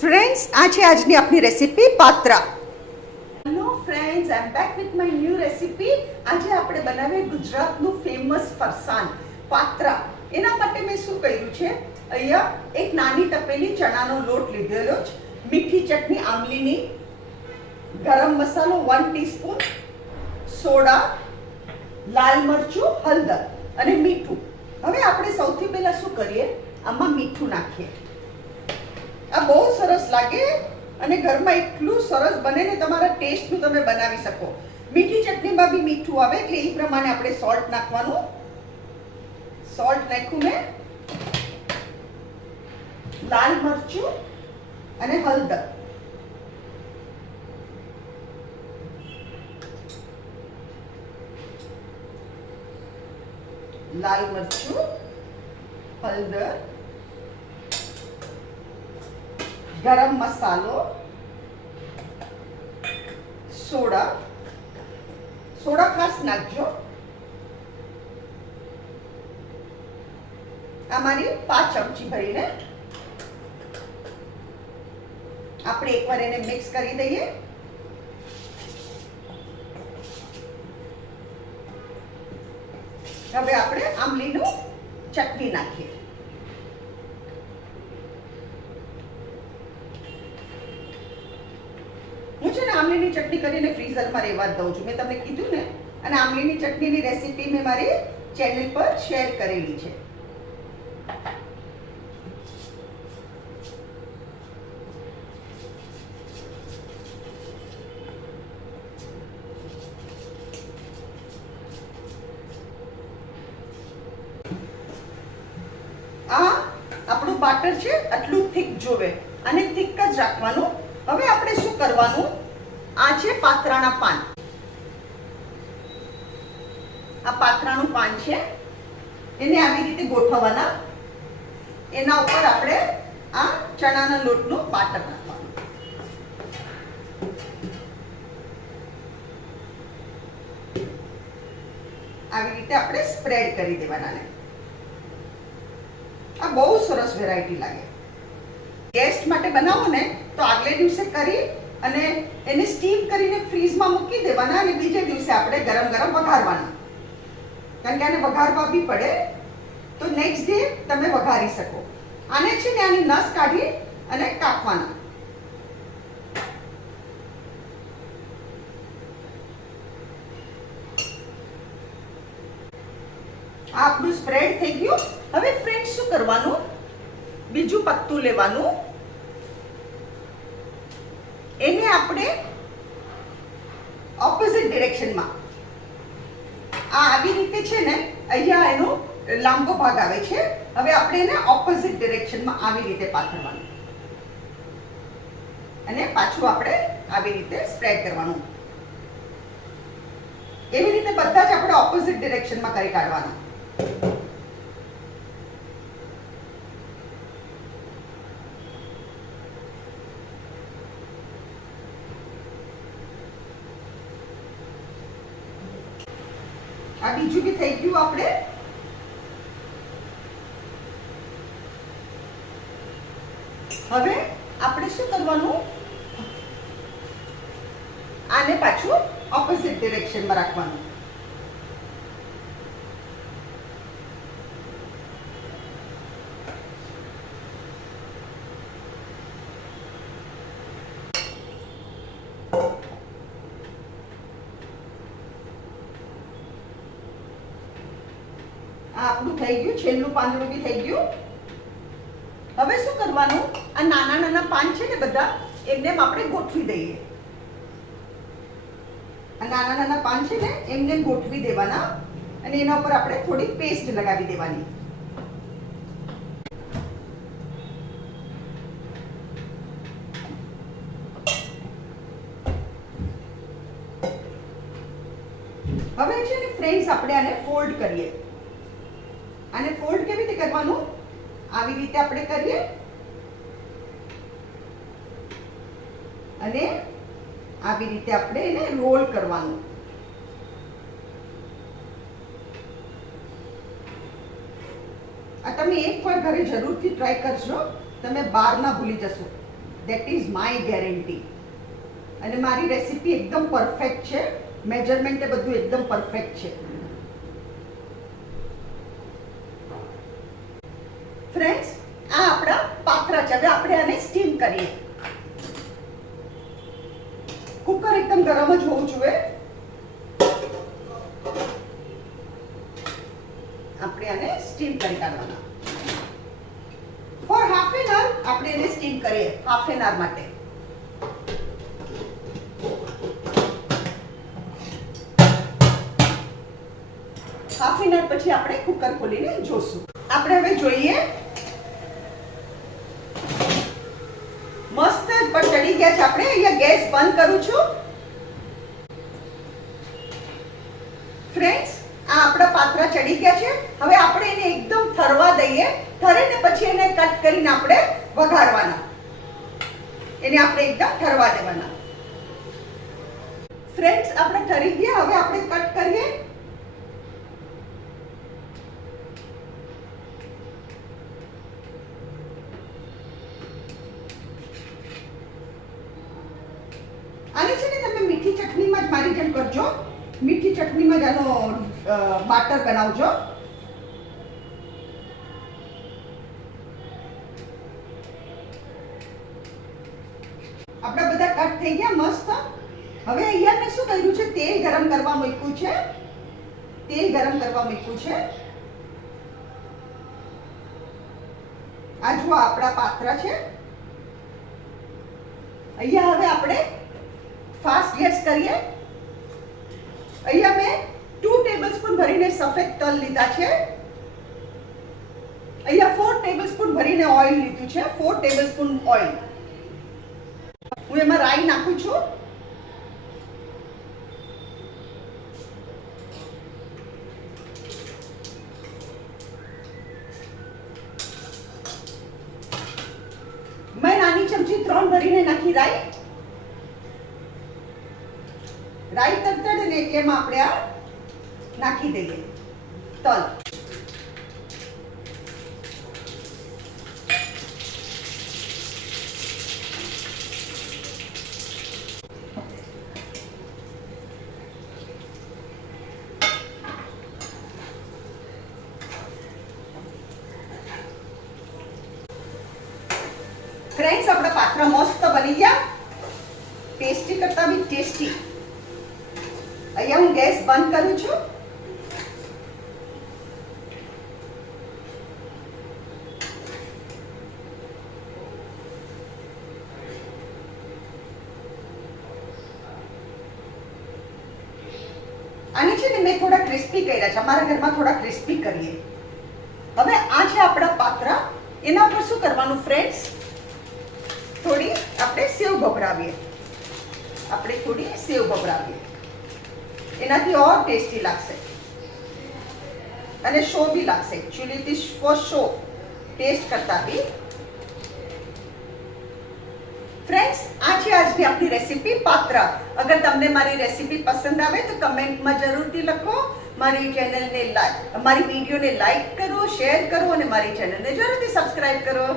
Friends, આ છે આજની આપણી recipe patra. Hello friends, I am back with my new recipe. આજે આપણે બનાવીએ ગુજરાતનું ફેમસ ફરસાણ પાત્રા. એના માટે મેં શું કર્યું છે, અહીંયા એક નાની તપેલી ચણાનો લોટ લીધેલો છે, મીઠી ચટણી આંબલીની, ગરમ મસાલો 1 ટીસ્પૂન, સોડા, લાલ મરચું, હળદર અને મીઠું. હવે આપણે સૌથી પહેલા શું કરીએ, આમાં મીઠું નાખીએ. આ બહુ સરસ લાગે અને ઘરમાં એટલું સરસ બને ને, તમારા ટેસ્ટનું તમે બનાવી શકો. મીઠી ચટણીમાં બી મીઠું આવે એટલે એ પ્રમાણે આપણે સોલ્ટ નાખવાનું. સોલ્ટ નાખ્યું મેં, લાલ મરચું અને હળદર. લાલ મરચું, હળદર, ગરમ મસાલો, સોડા. સોડા ખાસ નાખજો. આ મારી 5 ચમચી ભરીને આપણે એકવાર એને મિક્સ કરી દઈએ. હવે આપણે આંબલીનું ચટણી નાખીએ. હું છે ને આંબલીની ચટણી કરીને ફ્રીઝરમાં રહેવા દઉં છું. મેં તમને કીધું ને, અને આંબલીની ચટણીની રેસીપી મેં મારી ચેનલ પર શેર કરેલી છે. આ આપણું બાટર છે, આટલું થીક જોવે અને થીક જ રાખવાનું. હવે આપણે શું કરવાનું, આ છે પાત્રાના પાન. આ પાત્રાનું પાન છે, એને આવી રીતે ગોઠવવાના. એના ઉપર આપણે આ ચણાના લોટનું બાટર નાખવાનું. આવી રીતે આપણે સ્પ્રેડ કરી દેવાના. આ બહુ સરસ વેરાયટી લાગે. ગેસ્ટ માટે બનાવો ને તો આગલે દિવસે કરી અને એને સ્ટીમ કરીને ફ્રીઝમાં મૂકી દેવાના, અને બીજે દિવસે આપણે ગરમ ગરમ વઘારવાના. કારણ કે આને વઘારવા બી પડે, તો નેક્સ્ટ ડે તમે વઘારી શકો. આને છે ને આની નસ કાઢી અને કાપવાના. આ આપણું સ્પ્રેડ થઈ ગયું. હવે ફ્રેન્ડ્સ, શું કરવાનું, બીજું પત્તું લેવાનું. એને આપણે ઓપોઝિટ ડિરેક્શનમાં, આ આવી રીતે છે ને, અહીંયા એનો લાંબો ભાગ આવે છે. હવે આપણે એને ઓપોઝિટ ડિરેક્શનમાં આવી રીતે પાથરવાનું અને પાછું આપણે આવી રીતે સ્પ્રેડ કરવાનું. એવી રીતે બધા જ આપણે ઓપોઝિટ ડિરેક્શનમાં કરી કાઢવાના. આ બીજું બી થઈ ગયું. હવે આપણે શું કરવાનું, આને પાછું ઓપોઝિટ ડિરેક્શનમાં રાખવાનું. આપણું થઈ ગયું, છેલ્લું પાંદડું બી થઈ ગયું. હવે શું કરવાનું, આ નાના નાના પાન છે ને બધા, એમને આપણે ગોઠવી દઈએ. આ નાના નાના પાન છે ને, એમને ગોઠવી દેવાના અને એના ઉપર આપણે થોડી પેસ્ટ લગાવી દેવાની. હવે છે ને ફ્રેન્ડ્સ, આપણે આને ફોલ્ડ કરીએ. આને ફોલ્ડ કેવી રીતે કરવાનું, આવી રીતે આપણે કરીએ અને આવી રીતે આપણે એને રોલ કરવાનું. આ તમે એકવાર ઘરે જરૂરથી ટ્રાય કરજો, તમે બહાર ના ભૂલી જશો. That is my guarantee. અને મારી રેસીપી એકદમ પરફેક્ટ છે, મેજરમેન્ટ એ બધું એકદમ પરફેક્ટ છે. ફ્રેન્ડ્સ, આ આપણા પાત્રા છે. હવે આપણે આને સ્ટીમ કરીએ. કુકર એકદમ ગરમ જ હોવું જોઈએ. આપણે આને સ્ટીમ કરી કાઢવાના. ફોર હાફ એન અવર આપણે એને સ્ટીમ કરીએ, હાફ એન અવર માટે. હાફ એન અવર પછી આપણે કુકર ખોલીને જોશું. આપણે હવે જોઈએ. મસ્ત પર ચડી ગયા છે. આપણે અહીંયા ગેસ બંધ કરું છું. ફ્રેન્ડ્સ, આ આપણા પાત્રા ચડી ગયા છે. હવે આપણે એને એકદમ થરવા દઈએ. થરે ને પછી એને કટ કરીને આપણે વઘારવાના. એને આપણે એકદમ થરવા દેવાના. ફ્રેન્ડ્સ, આપણે ઠરી ગયા. હવે આપણે કટ કરીએ. આને છે ને તમે મીઠી ચટણીમાં જ મારી જેમ કરજો. મીઠી ચટણીમાં જ આનો બાટર બનાવજો. આપણા બધા કટ થઈ ગયા મસ્ત. હવે અહીંયા મેં શું કર્યું છે, તેલ ગરમ કરવા મૂક્યું છે. તેલ ગરમ કરવા મૂક્યું છે. આ જુઓ આપણા પાત્રા છે. અહીંયા હવે આપણે ફાસ્ટ ગેસ કરીએ. અહીંયા મેં 2 ટેબલસ્પૂન ભરીને સફેદ તલ લીધા છે. અહીંયા 4 ટેબલસ્પૂન ભરીને ઓઇલ લીધું છે. 4 ટેબલસ્પૂન ઓઇલ. હું એમાં રાઈ નાખું છું. મેં નાની ચમચી 3 ભરીને નાખી રાઈ. રાઈ તડતડે ને એટલે એમાં આપણે આ નાખી દઈએ તલ. ફ્રેન્ડ્સ, આપણા પાત્રા મસ્ત બની ગયા. ટેસ્ટી કરતા બી ટેસ્ટી. અહીંયા હું ગેસ બંધ કરું છું. આને છે ને મેં થોડા ક્રિસ્પી કર્યા છે. અમારા ઘરમાં થોડા ક્રિસ્પી કરીએ. હવે આ છે આપણા પાત્રા. એના પર શું કરવાનું ફ્રેન્ડ્સ, થોડી આપણે સેવ ભભરાવીએ. આપણે થોડી સેવ ભભરાવીએ. એનાથી ઓર ટેસ્ટી લાગશે અને શો બી લાગશે. Actually this for show, test કરતા બી. ફ્રેન્ડ્સ, આ છે આજની આપણી રેસીપી પાત્રા. અગર તમને મારી રેસીપી પસંદ આવે તો કમેન્ટમાં જરૂરથી લખો. મારી ચેનલને મારી વિડીયોને લાઈક કરો, શેર કરો અને મારી ચેનલને જરૂરથી સબસ્ક્રાઇબ કરો.